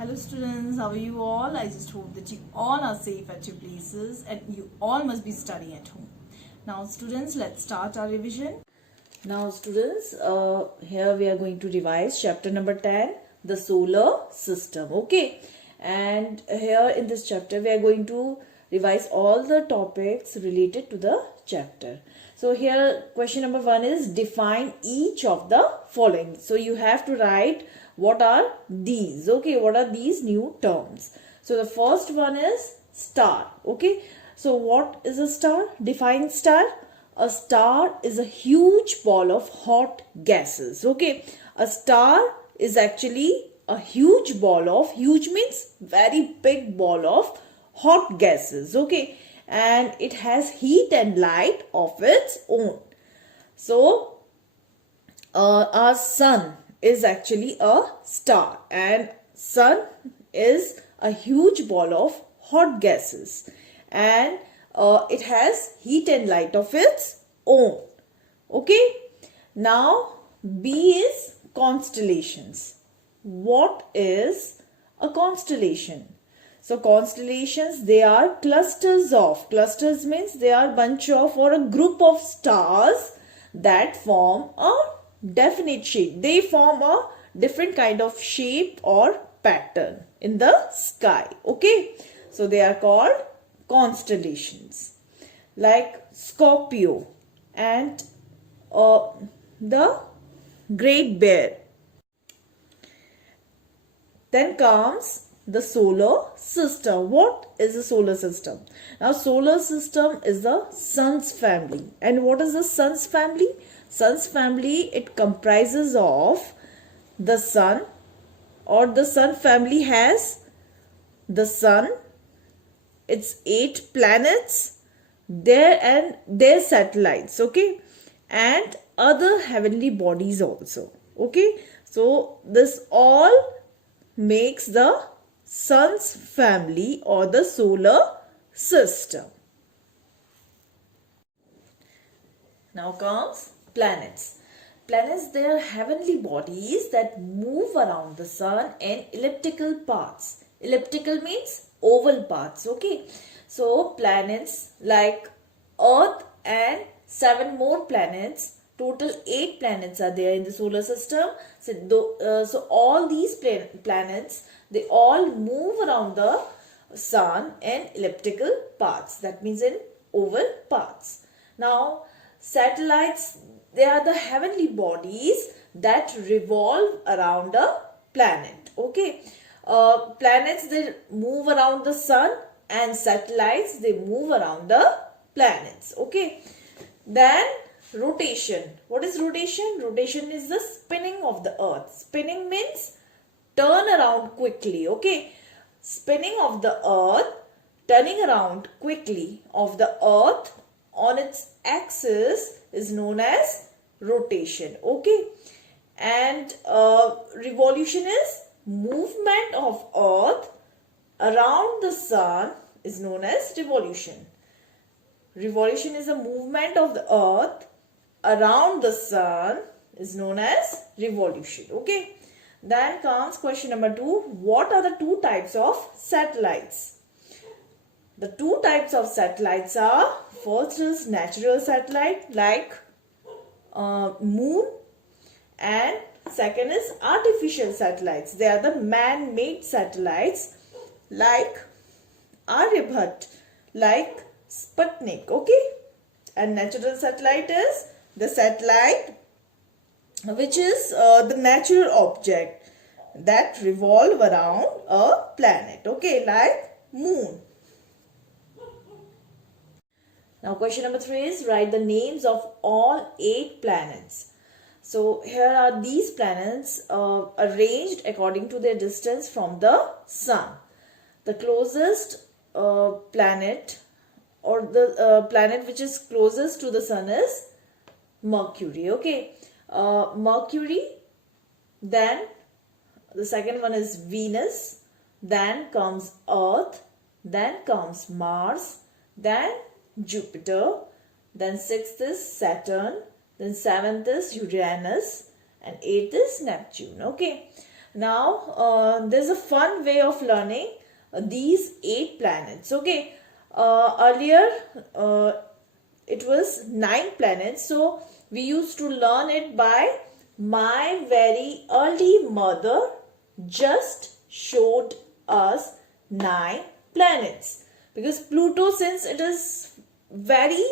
Hello students, how are you all? I just hope that you all are safe at your places and you all must be studying at home. Now students, let's start our revision. Now students, here we are going to revise chapter number 10, the solar system. Okay, and here in this chapter we are going to revise all the topics related to the chapter. So here question number 1 is define each of the following. So you have to write what are these. Okay, what are these new terms? So the first one is star. Okay, so what is a star? Define star. A star is a huge ball of hot gases. Okay, a star is actually a huge ball of, huge means very big ball of hot gases. Okay, and it has heat and light of its own. So our sun is actually a star, and sun is a huge ball of hot gases, and it has heat and light of its own. Okay, now B is constellations. What is a constellation? So constellations, they are clusters of, clusters means they are bunch of or a group of stars that form a definite shape. They form a different kind of shape or pattern in the sky. Okay, so they are called constellations, like Scorpio and the Great Bear. Then comes the solar system. What is the solar system? Now solar system is the sun's family. And what is the sun's family? Sun's family, it comprises of the sun, or the sun family has the sun, its 8 planets, and their satellites, okay, and other heavenly bodies also. Okay, so this all makes the sun's family or the solar system. Now comes planets. Planets, they are heavenly bodies that move around the sun in elliptical paths. Elliptical means oval paths. Okay, so planets like Earth and 7 more planets, total 8 planets are there in the solar system. So all these planets, they all move around the sun in elliptical paths. That means in oval paths. Now satellites, they are the heavenly bodies that revolve around a planet. Okay, planets, they move around the sun, and satellites, they move around the planets. Okay, then rotation. What is rotation? Rotation is the spinning of the earth. Spinning means turn around quickly. Okay, spinning of the earth, turning around quickly of the earth on its axis is known as rotation. Okay, and revolution is movement of earth around the sun is known as revolution. Revolution is a movement of the earth around the sun is known as revolution. Okay, then comes question number 2. What are the 2 types of satellites? The 2 types of satellites are, first is natural satellite like moon, and second is artificial satellites. They are the man-made satellites like Aryabhat, like Sputnik. Okay, and natural satellite is the satellite which is the natural object that revolve around a planet. Okay, like moon. Now question number 3 is write the names of all 8 planets. So here are these planets arranged according to their distance from the sun. The closest planet, or the planet which is closest to the sun, is Mercury. Okay, Mercury, then the second one is Venus, then comes Earth, then comes Mars, then Jupiter, then 6th is Saturn, then 7th is Uranus, and 8th is Neptune. Okay, Now, there's a fun way of learning these 8 planets. Okay, earlier it was 9 planets, so we used to learn it by my very early mother just showed us 9 planets, because Pluto, since it is very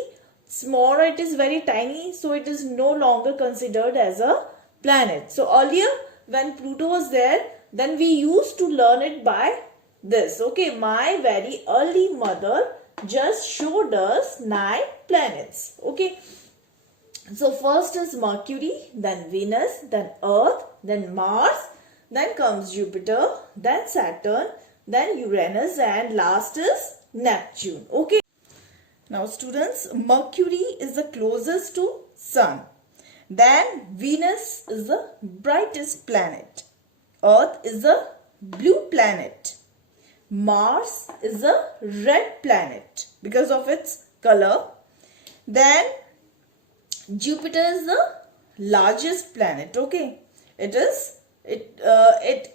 small, it is very tiny, so it is no longer considered as a planet. So earlier when Pluto was there, then we used to learn it by this. Okay, my very early mother just showed us 9 planets. Okay, so first is Mercury, then Venus, then Earth, then Mars, then comes Jupiter, then Saturn, then Uranus, and last is Neptune. Okay. Now students, Mercury is the closest to Sun. Then Venus is the brightest planet. Earth is the blue planet. Mars is the red planet because of its color. Then Jupiter is the largest planet. Okay, it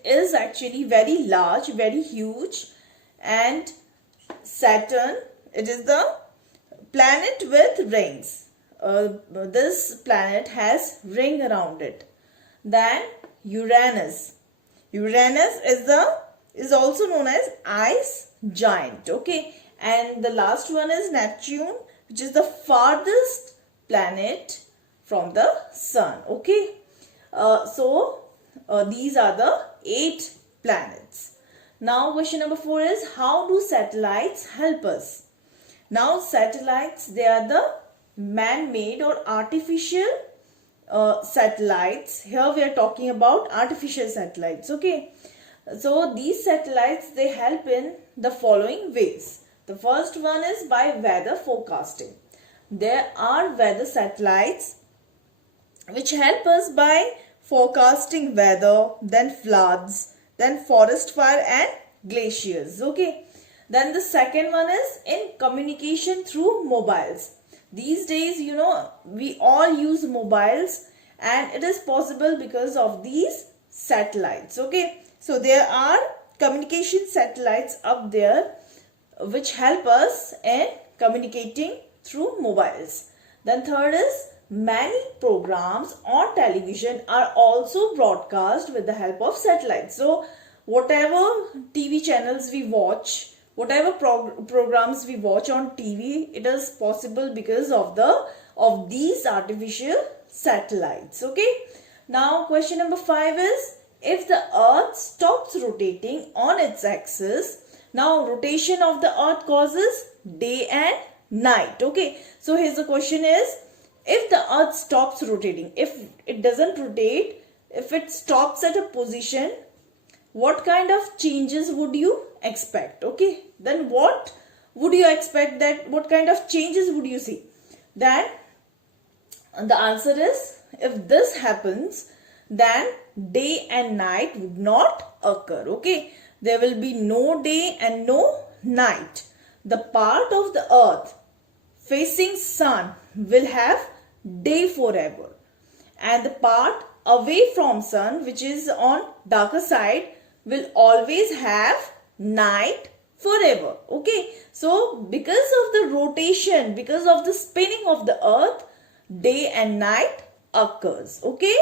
is actually very large, very huge. And Saturn, it is the planet with rings. This planet has ring around it. Then Uranus. Uranus is also known as ice giant. Okay, and the last one is Neptune, which is the farthest planet from the sun. Okay, these are the 8 planets. Now question number 4 is, how do satellites help us? Now satellites, they are the man-made or artificial satellites. Here we are talking about artificial satellites. Okay, so these satellites, they help in the following ways. The first one is by weather forecasting. There are weather satellites which help us by forecasting weather, then floods, then forest fire and glaciers. Okay, then the second one is in communication through mobiles. These days, you know, we all use mobiles, and it is possible because of these satellites. Okay, so there are communication satellites up there which help us in communicating through mobiles. Then third is, many programs on television are also broadcast with the help of satellites. So whatever TV channels we watch, whatever programs we watch on TV, it is possible because of these artificial satellites. Okay, now question number 5 is, if the earth stops rotating on its axis, now rotation of the earth causes day and night. Okay, so here's the question is, if the earth stops rotating, if it doesn't rotate, if it stops at a position, what kind of changes would you expect? Okay, then what would you expect, that what kind of changes would you see? Then the answer is, if this happens, then day and night would not occur. Okay, there will be no day and no night. The part of the earth facing sun will have day forever, and the part away from sun, which is on darker side, will always have night forever. Okay, so because of the rotation, because of the spinning of the earth, day and night occurs. Okay,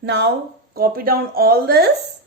now copy down all this.